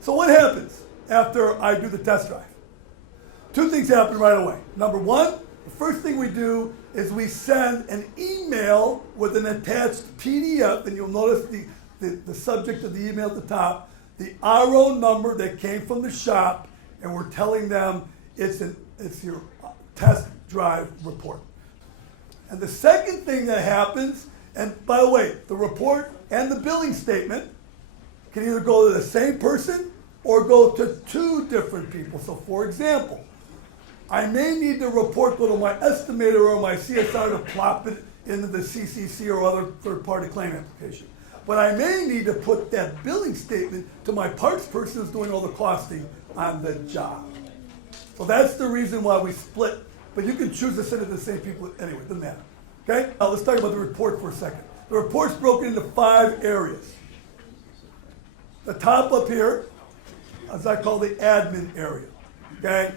So what happens after I do the test drive? Two things happen right away. Number one, the first thing we do is we send an email with an attached PDF, and you'll notice the subject of the email at the top, the RO number that came from the shop, and we're telling them it's your test drive report. And the second thing that happens, and by the way, the report and the billing statement can either go to the same person or go to two different people. So for example, I may need the report go to my estimator or my CSR to plop it into the CCC or other third-party claim application. But I may need to put that billing statement to my parts person who's doing all the costing on the job. So that's the reason why we split. But you can choose to send it to the same people anyway, doesn't matter. Okay? Now let's talk about the report for a second. The report's broken into 5 areas. The top up here, as I call the admin area. Okay?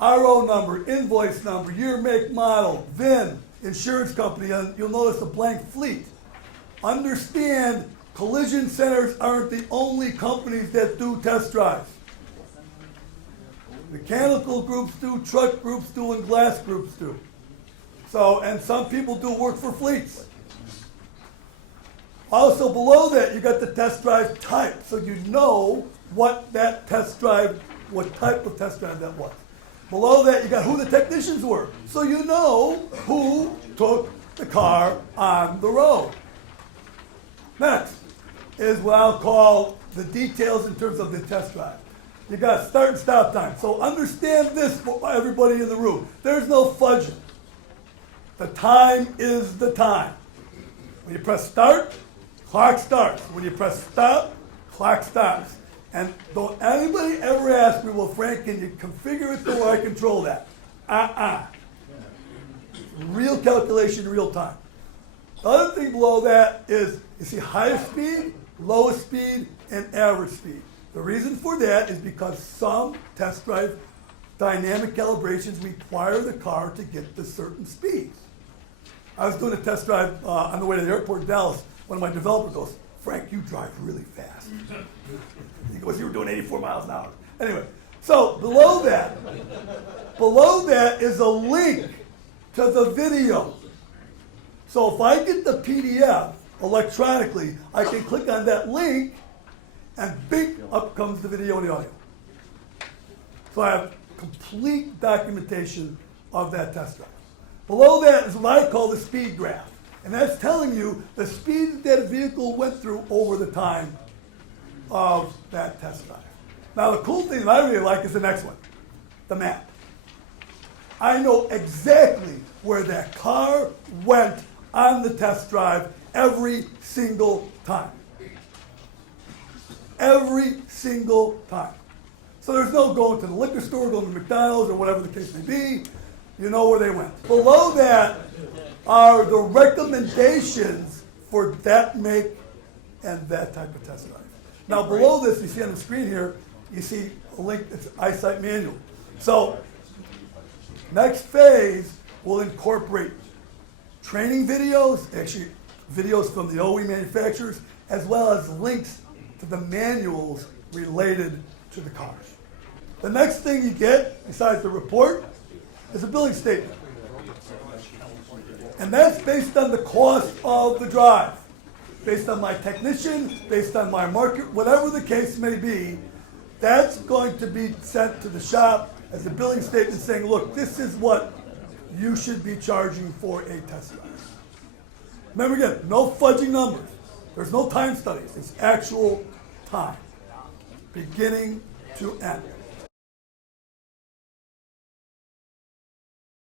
RO number, invoice number, year, make, model, VIN, insurance company, and you'll notice a blank fleet. Understand, collision centers aren't the only companies that do test drives. Mechanical groups do, truck groups do, and glass groups do. So, and some people do work for fleets. Also below that, you got the test drive type, so you know what that test drive, what type of test drive that was. Below that, you got who the technicians were, so you know who took the car on the road. Next is what I'll call the details in terms of the test drive. You got start and stop time. So understand this for everybody in the room. There's no fudging. The time is the time. When you press start, clock starts. When you press stop, clock stops. And don't anybody ever ask me, well, Frank, can you configure it so I control that? Real calculation, real time. The other thing below that is, you see highest speed, lowest speed, and average speed. The reason for that is because some test drive dynamic calibrations require the car to get to certain speeds. I was doing a test drive on the way to the airport in Dallas. One of my developers goes, Frank, you drive really fast. He goes, you were doing 84 miles an hour. Anyway, so below that is a link to the video. So if I get the PDF electronically, I can click on that link and bing, up comes the video and the audio. So I have complete documentation of that test drive. Below that is what I call the speed graph. And that's telling you the speed that a vehicle went through over the time of that test drive. Now the cool thing that I really like is the next one, the map. I know exactly where that car went on the test drive every single time. Every single time. So there's no going to the liquor store, going to McDonald's, or whatever the case may be. You know where they went. Below that are the recommendations for that make and that type of test drive. Now below this, you see on the screen here, you see a link, it's eyesight manual. So next phase will incorporate training videos, actually videos from the OE manufacturers, as well as links to the manuals related to the cars. The next thing you get, besides the report, is a billing statement. And that's based on the cost of the drive, based on my technician, based on my market, whatever the case may be. That's going to be sent to the shop as a billing statement saying, look, this is what you should be charging for a test drive. Remember again, no fudging numbers. There's no time studies. It's actual time, beginning to end.